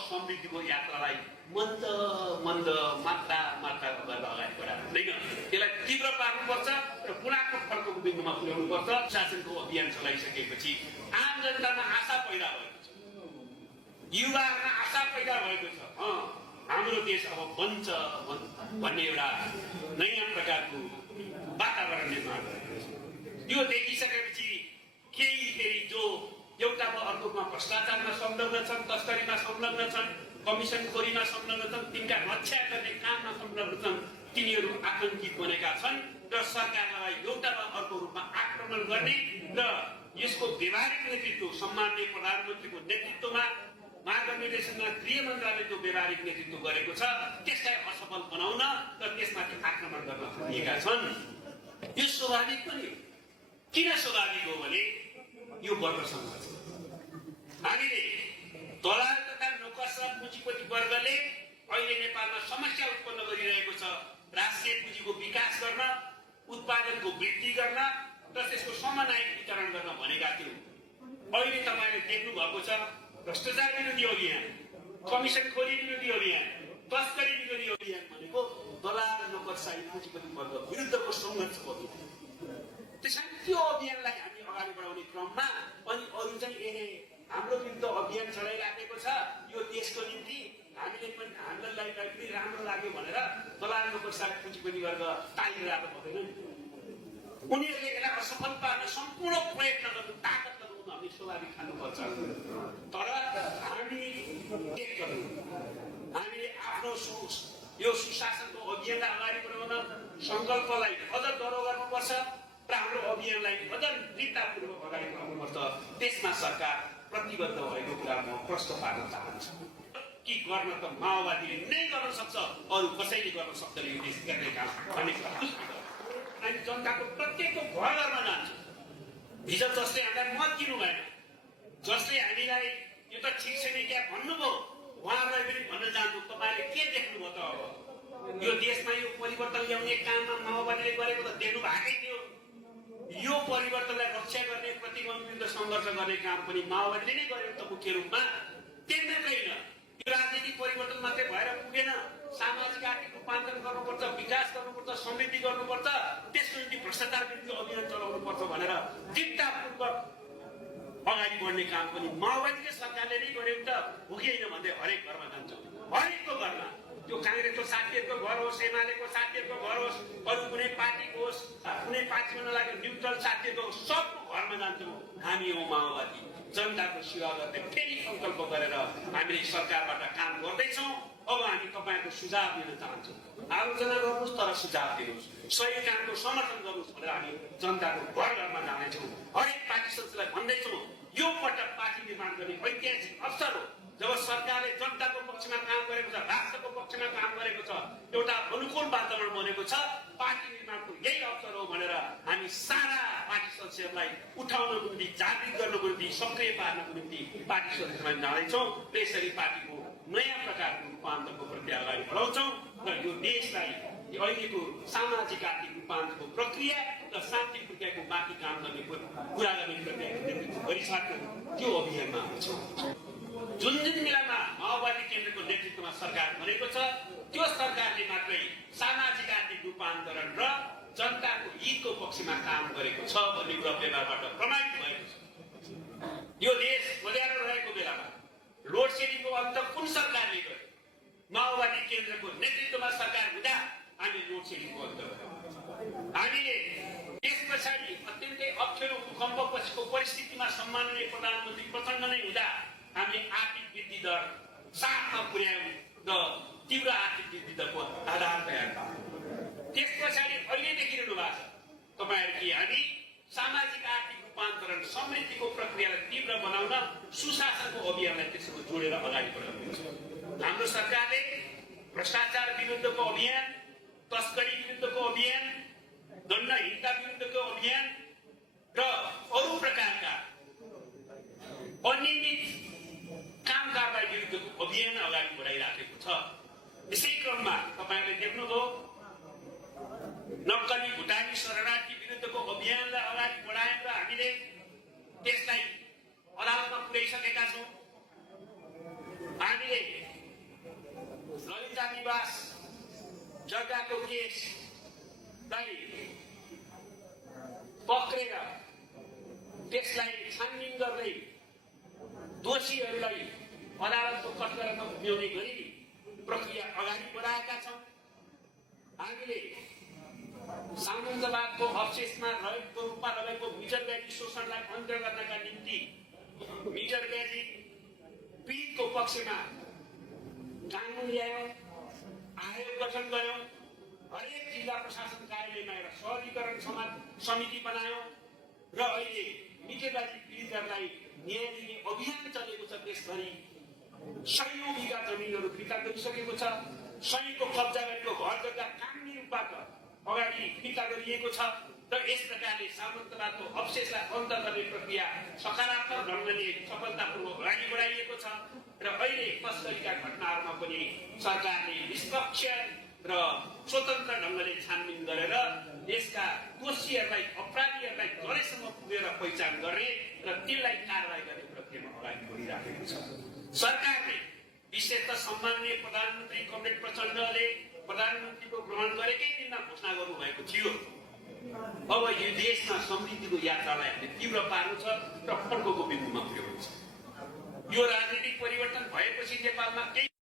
समृद्धिको यात्रालाई मन्द मन्द मात्रा मात्रा गरेर अगाडि बढाउँदैन। यसलाई तीव्र पार्नुपर्छ र गुणात्मक फलको बिन्दुमा पुर्याउनुपर्छ। शासनको अभियान चलाइसकेपछि आम जनतामा आशा पैदा भएको छ, युवाहरूमा आशा पैदा भएको छ। हाम्रो देश अब बन्छ भन्ने एउटा नयाँ प्रकारको वातावरण निर्माण भएको छ। यो देखिसकेपछि केही फेरि जो एउटामा अर्कोमा भ्रष्टाचारमा संलग्न छन्, तस्करीमा संलग्न छन्, कमिसनखोरीमा संलग्न छन्, तिनका रक्षा गर्ने काममा संलग्न छन्, तिनीहरू आतंकित बनेका छन् र सरकारलाई एउटामा अर्को रूपमा आक्रमण गर्ने र यसको व्यवहारिक नेतृत्व सम्माननीय प्रधानमन्त्रीको नेतृत्वमा मार्ग निर्देशनमा गृह मन्त्रालयको व्यवहारिक नेतृत्व गरेको छ, त्यसलाई असफल बनाउन र त्यसमाथि आक्रमण गर्न खोजिएका छन्। यो स्वाभाविक पनि हो। किन स्वाभाविक हो भने यो वर्गसँग छ। हामीले दलाल तथा नोकरशाह पुँजीपति वर्गले अहिले नेपालमा समस्या उत्पन्न गरिरहेको छ। राष्ट्रिय पुँजीको विकास गर्न, उत्पादनको वृद्धि गर्न र त्यसको समन्वय वितरण गर्न भनेका थियौँ। अहिले तपाईँले देख्नु भएको छ भ्रष्टाचार विरोधी अभियान, कमिसनखोरी विरोधी अभियान, तस्करी विरोधी अभियान भनेको दलाल नोकरशाही पुँजीपति वर्ग विरुद्धको सङ्घर्ष गर्नु। त्यसैले त्यो अभियानलाई हामी अगाडि बढाउने क्रममा अनि अरू चाहिँ हाम्रो विरुद्ध अभियान चलाइराखेको छ, यो देशको निम्ति हामीले पनि हामीलाई पनि राम्रो लाग्यो भनेर दलाल नोकरशाही पुँजीपति वर्ग तालिरहेको पर्दैन। उनीहरूले यसलाई असफल पार्न सम्पूर्ण प्रयत्न गर्नु, ताकत लगाउनु हामी स्वाभाविक खानुपर्छ। तर हामी के गर्नु, हामीले आफ्नो यो सुशासनको अभियानलाई अगाडि बढाउन सङ्कल्पलाई अझ दह्रो गर्नुपर्छ र हाम्रो अभियानलाई अझ दृढतापूर्वक अगाडि बढाउनुपर्छ। त्यसमा सरकार प्रतिबद्ध भएको कुरा म प्रश्न पार्न चाहन्छु कि गर्न त माओवादीले नै गर्न सक्छ, अरू कसैले गर्न सक्दैन यो देश गर्ने काम भन्ने कुरा बुझ्नु। हामी जनताको प्रत्येकको घर घरमा जान्छौँ। हिजो जसले हामीलाई मत दिनु भएन, जसले हामीलाई यो त ठिक छैन क्या भन्नुभयो, उहाँहरूलाई पनि भन्न चाहन्छु तपाईँले के देख्नुभयो त? अब यो देशमा यो परिवर्तन ल्याउने काममा माओवादीले गरेको त देख्नु भएकै थियो। यो परिवर्तनलाई रक्षा गर्ने, प्रतिबन्ध विरुद्ध सङ्घर्ष गर्ने काम पनि माओवादीले नै गर्यो त मुख्य रूपमा। त्यही छैन, यो राजनीतिक परिवर्तन मात्रै भएर पुगेन। सामाजिक आर्थिक रूपान्तरण गर्नुपर्छ, विकास गर्नुपर्छ, समृद्धि गर्नुपर्छ, त्यसको निम्ति भ्रष्टाचार विरुद्ध अभियान चलाउनुपर्छ भनेर दृढतापूर्वक अगाडि बढ्ने काम पनि माओवादीले सरकारले नै गर्यो त हो कि होइन भन्दै हरेक घरमा जान्छौँ। हरेकको घरमा, त्यो काङ्ग्रेसको साथीहरूको घर होस्, एमालेको साथीहरूको घर होस्, अरू कुनै पार्टीको होस्, कुनै पार्टीमा नलागेको न्युट्रल साथीहरूको सबको घरमा जान्छौँ। हामी हौँ माओवादी, जनताको सेवा गर्ने फेरि सङ्कल्प गरेर हामीले सरकारबाट काम गर्दैछौँ। अब हामी तपाईँको सुझाव दिन चाहन्छौँ। आलोचना गर्नुहोस् तर सुझाव दिनुहोस्, सही कामको समर्थन गर्नुहोस् भनेर हामी जनताको घर घरमा जानेछौँ। हरेक पार्टी सदस्यलाई भन्दैछौँ यो पटक पार्टी निर्माण गर्ने ऐतिहासिक अवसर हो। जब सरकारले जनताको पक्षमा काम गरेको छ, राष्ट्रको पक्षमा काम गरेको छ, एउटा अनुकूल वातावरण बनेको छ, पार्टी निर्माणको यही अवसर हो भनेर हामी सारा पार्टी सदस्यहरूलाई उठाउनको निम्ति, जागृत गर्नको निम्ति, सक्रिय पार्नको निम्ति पार्टी सदस्यलाई जाँदैछौँ। त्यसरी पार्टीको नयाँ प्रकारको रूपान्तरको प्रति अगाडि बढाउँछौँ र यो देशलाई अहिलेको सामाजिक आर्थिक रूपान्तरको प्रक्रिया र शान्ति प्रक्रियाको बाँकी काम गर्ने कुरा गर्ने प्रक्रियाको नेतृत्व गरिसकेको त्यो अभियानमा छौँ। जुन बेलामा माओवादी केन्द्रको नेतृत्वमा सरकार बनेको छ, त्यो सरकारले मात्रै सामाजिक आर्थिक रूपान्तरण र जनताको हितको पक्षमा काम गरेको छ भन्ने कुरा व्यवहारबाट प्रमाणित भएको छ। यो देश बजारमा रहेको बेलामा लोड सेडिङको अन्त कुन सरकारले गर्यो? माओवादी केन्द्रको नेतृत्वमा सरकार हुँदा हामी लोड सेडिङको अन्त गर्यौँ। हामीले त्यस पछाडि अत्यन्तै अप्ठ्यारो भूकम्पपछिको परिस्थितिमा सम्माननीय प्रधानमन्त्री प्रचण्ड नै हुँदा हामीले आर्थिक वृद्धि दर 7 मा पुर्यायौँ र तीव्र आर्थिक वृद्धि दरको आधार तयार पार्यौँ। त्यस पछाडि अहिले देखिरहनु भएको छ तपाईँहरू कि हामी सामाजिक आर्थिक रूपान्तरण, समृद्धिको प्रक्रियालाई तीव्र बनाउन सुशासनको अभियानलाई त्यसमा जोडेर अगाडि बढाउनुहुन्छ। हाम्रो सरकारले भ्रष्टाचार विरुद्धको अभियान, तस्करी विरुद्धको अभियान, दण्डहीनता विरुद्धको अभियान र अरू प्रकारका अनियमित काम कारबाही विरुद्धको अभियान अगाडि बढाइराखेको छ। यसै क्रममा तपाईँहरूले देख्नुभयो नक्कली भुटानी शरणार्थी विरुद्धको अभियानलाई अगाडि बढाएर हामीले त्यसलाई अदालतमा पुर्याइसकेका छौँ। हामीले निवास जग्गाको केसलाई पक्रेर त्यसलाई छानबिन गर्दै दोषीहरूलाई अदालतको कठघरामा उभ्याउने गरी प्रक्रिया अगाडि बढाएका छौँ। हामीले सामन्तवादको अवशेषमा रहेको रूपमा रहेको मिटर ब्याजी शोषणलाई अन्त्य गर्नका निम्ति मिटर ब्याजी पीडितको पक्षमा कानुन ल्यायौँ, आयोग गठन गर्यौँ, हरेक जिल्ला प्रशासन कार्यालयमा एउटा सहरीकरण समिति बनायौँ र अहिले मिटेरबाजी पीडितहरूलाई न्याय दिने अभियान चलेको छ। देशभरि सयौं बिघा जमिनहरू फिर्ता गरिसकेको छ। सयौंको कब्जा गरेको घर जग्गा कानुनी रूपबाट अगाडि फिर्ता गरिएको छ र यस प्रकारले सामन्तवादको अवशेषलाई अन्त्य गर्ने प्रक्रिया सकारात्मक ढङ्गले सफलतापूर्वक अगाडि बढाइएको छ र अहिले तस्करीका घटनाहरूमा पनि सरकारले निष्पक्ष र स्वतन्त्र ढङ्गले छानबिन गरेर देशका दोषीहरूलाई अपराधीहरूलाई गरेसम्म पुगेर पहिचान गर्ने र तिनलाई कारवाही गर्ने प्रक्रियामा अगाडि बढिराखेको छ। सरकारले विशेषतः सम्माननीय प्रधानमन्त्री कमरेड प्रचण्डले प्रधानमन्त्रीको भ्रमण गरेकै दिनमा घोषणा गर्नुभएको थियो। अब यो देशमा समृद्धिको यात्रालाई हामीले तीव्र पार्नु छ र फड्कोको बिन्दुमा पुर्याउनु छ। यो राजनीतिक परिवर्तन भएपछि नेपालमा केही